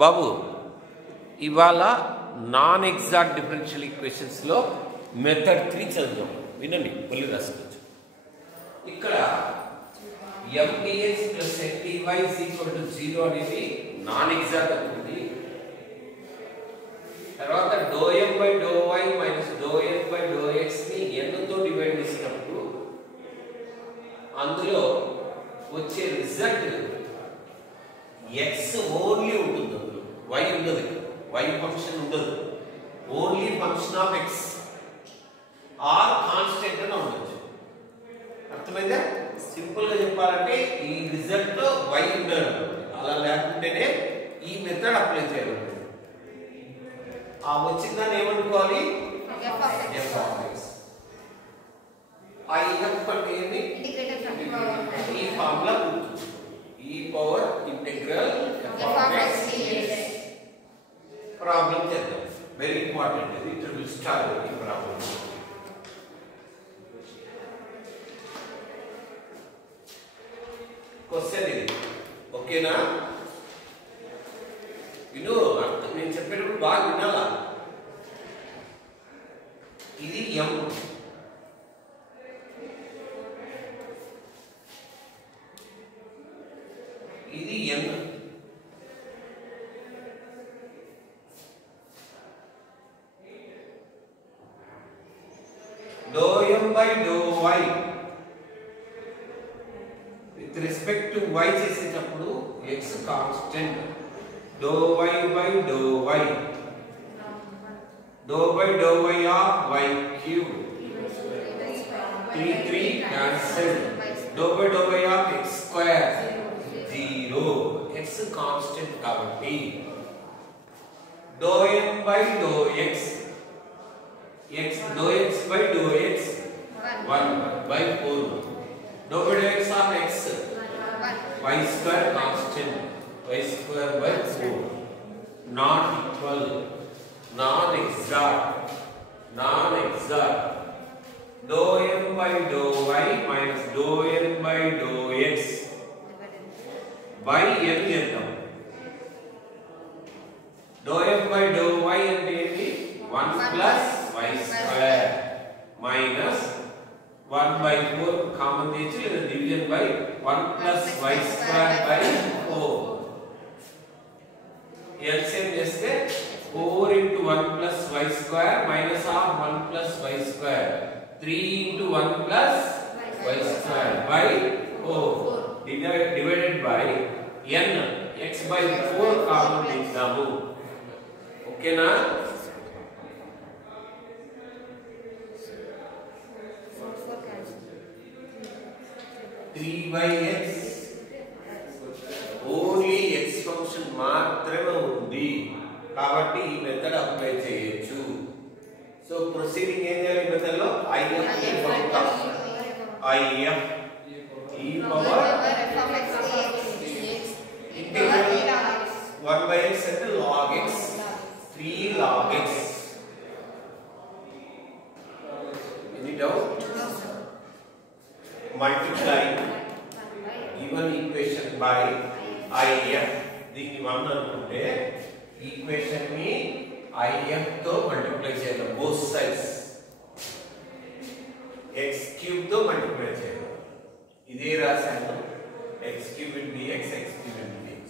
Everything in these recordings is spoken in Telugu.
బాబు ఇవాళ నాన్ ఎగ్జాక్ట్ డిఫరెన్షియల్ ఈక్వేషన్స్లో మెథడ్ 3 చదువుదాం. వినండి, మళ్ళీ రాసుకోవచ్చు. ఇక్కడ mdx plus ndy = 0 అనేది నాన్ ఎగ్జాక్ట్ అవుతుంది. తర్వాత ∂m/∂y - ∂n/∂x ని n తో డివైడ్ చేసినప్పుడు అందులో వచ్చే రిజల్ట్ x ఓన్లీ ఉంటుంది, అందులో y ఉండదు, y ఫంక్షన్ ఉండదు, only function of x or constant అని ఉండొచ్చు. అర్థమైందా? సింపుల్ గా చెప్పాలంటే ఈ రిజల్ట్ లో y ఉండదు, అలా లేకుంటేనే ఈ మెథడ్ అప్లై చేయాలి. ఆ వచ్చిందని ఏమనుకోవాలి? f of x. I f అంటే ఏంటి? ఈ ఫార్ములా ఉంటుంది, e power integral f of x. Problem చేద్దాం, వెరీ ఇంపార్టెంట్ ఇది. ఇట్ విల్ స్టార్ట్ ఈ ప్రాబ్లం. క్వశ్చన్ ఇది, ఓకేనా? విను, అర్థం నేను చెప్పేటప్పుడు బాగా వినాలా. ఇది m, ఇది n. ∂m/∂y with respect to y చేసేటప్పుడు x constant, ∂y/∂y ∂by/∂y of y cube 3 cancel, ∂by/∂y of x square 0. x constant కాబట్టి ∂m/∂x ∂x/∂x 1/4, ∂by/∂x of x y square constant, y square by 4. Not equal, non-exact. ∂m/∂y minus ∂n/∂x by n చేద్దాం. ∂m/∂y అంటే ఏంటి? 1 plus y square minus 1/4 common తీసి లేదా division by 1 plus y square by 4. LCM చేస్తే 4 into 1 plus y square minus of 1 plus y square 3 into 1 plus y square by 4 divided by n. x by 4 common తీద్దాము, ఓకేనా? x ఓన్లీ x ఫంక్షన్ మాత్రమే ఉంది కాబట్టి ఈ మెథడ్ అప్లై చేయొచ్చు. సో ప్రొసీడింగ్ ఏం చేయాలి? ఈ మెథడ్ లో if e power integral 1/x అంటే log x 3 log x. Any doubt? multiply given equation by if. దీన్ని 1 అనుకుంటే ఈక్వేషన్ ని if తో మల్టిప్లై చేయాలి, బోత్ సైడ్స్ x³ తో మల్టిప్లై చేయాలి. ఇదే రాశాను, x³ dx x³ dx.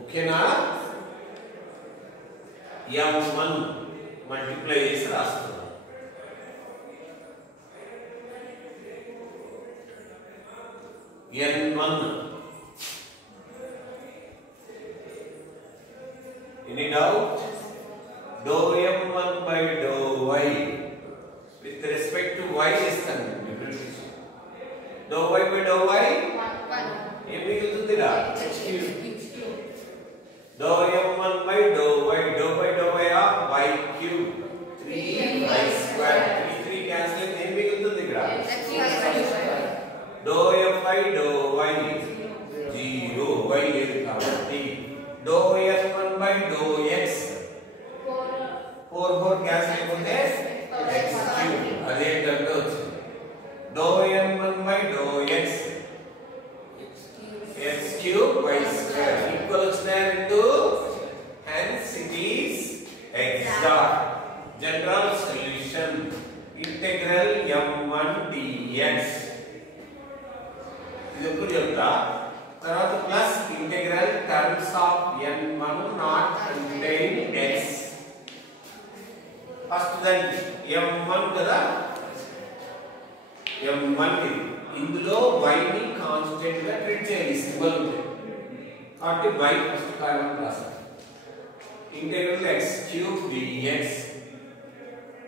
ఓకేనా? m1 మల్టిప్లై చేసి రాస్తున్నాను. n1. Any doubt? ∂m1/∂y with respect to y ఇస్తాను డిఫరెన్షియేషన్. ∂y/∂y ఏం మిగులుతుందిరా? x³. ∂m1/∂y ∂by/∂y of y³ 3y square 3 cancel ఏం మిగులుతుంది ఇక్కడ? ∂m/∂y 0, y లేదు కాబట్టి ∂n1/∂x 4 క్యాన్సిల్ అయిపోతే x³ అదే టర్మ్ వచ్చింది. ∂n1/∂x x³ y² ఈక్వల్ వచ్చినాయి రెండు, hence it is exact. General solution integral m1 dx ఇది ఎప్పుడు చెప్తా. తర్వాత plus integral terms of n1 not contain x. First దానికి m1 కదా, m1 ఇందులో y ని కాన్స్టెంట్ గా ట్రీట్ చేయాలి, సింబల్ ఉంది కాబట్టి y ఫస్ట్ కాలం రాస్తాం. Integral x cube dx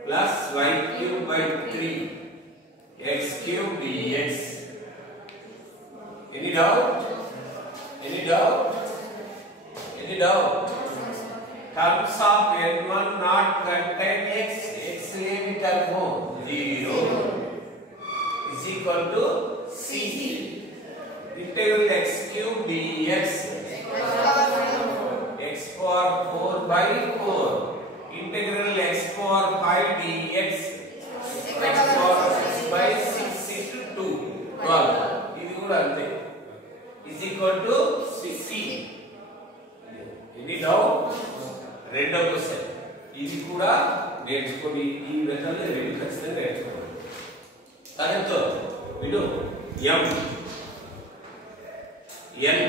plus y cube by 3 x cube dx. Any doubt? Any doubt? Any doubt? Terms of n1 not contain x. X limit at home 0 is equal to c. Integral x cube dx x power 4 by 4. Integral x power 5 dx x power 6 by 6 into 2 12. ఇది కూడా అంతే is equal to 60. Any doubt? రెండో క్వశ్చన్ ఇది కూడా నేర్చుకోండి, ఈ మెథడ్ రెండు ఖచ్చితంగా నేర్చుకోండి. దానితో విడు m n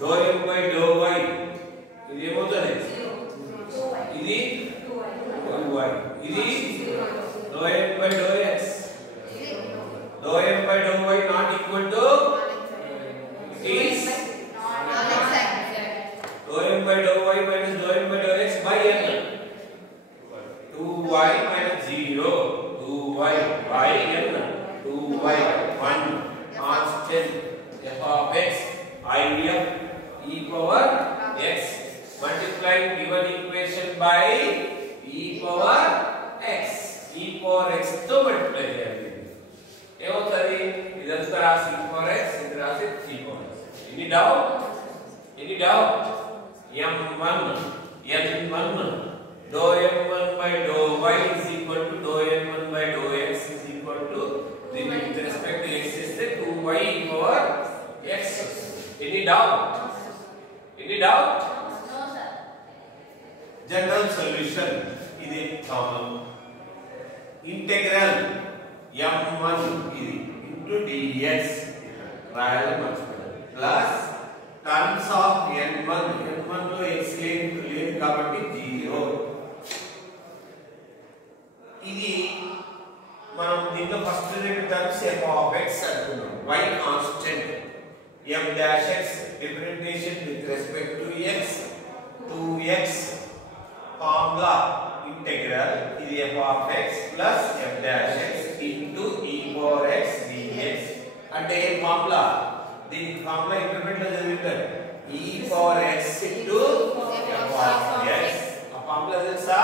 డో m బై డో y ఇది ఏమవుతుంది, ఇది 2y, ఇది డో m బై డో x, డో m బై డో y not equal to is dou m by dou y minus dou m by dou x by n. 2y minus 0 2y by n. 2y 1 constant f of x I f e power x multiplying given equation by e power x. e power x తో మల్టిప్లై చేయాలి. ఏమవుతుంది, ఇదంతా రాసి e power x, ఇది రాసి e power x. Any doubt? Any doubt? m1 n1 dou m1 by dou y is equal to dou m1 by dou x is equal to with respect to x is 2y e power x. Any doubt? Any doubt? No sir. General solution ఇది కామన్. ఇంటెగ్రల్ m1 ఇది into dx రాయాలి మర్చిపోయారు, ప్లస్ టర్మ్స్ ఆఫ్ n1 లో x లేదు కాబట్టి 0. ఇది మనం దీంట్లో ఫస్ట్ రెండు టర్మ్స్ f of x అనుకున్నాం. y constant, m dash x differentiation with respect to x 2x formula integral ఇది f of x plus m dash x into e power x dx. అంటే ఏ ఫార్ములా, దీని ఫార్ములా ఇంటర్మీడియట్ లో చదివింటారు, e power x into f of x. ఆ ఫార్ములా తెలుసా,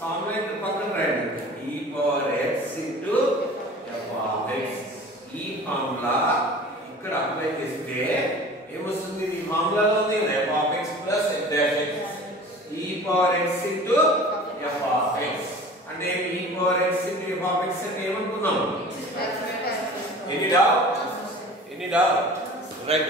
ఫార్ములా ఇక్కడ పక్కన రాయండి, e power x into f of x. ఈ ఫార్ములా ఇక్కడ అప్లై చేస్తే ఏమొస్తుంది, ఈ ఫార్ములాలో ఉంది f of x plus f dash x, e power x into f of x. అంటే e power x into f of x అంటే ఏమనుకున్నాం? Any doubt? Any doubt? Right.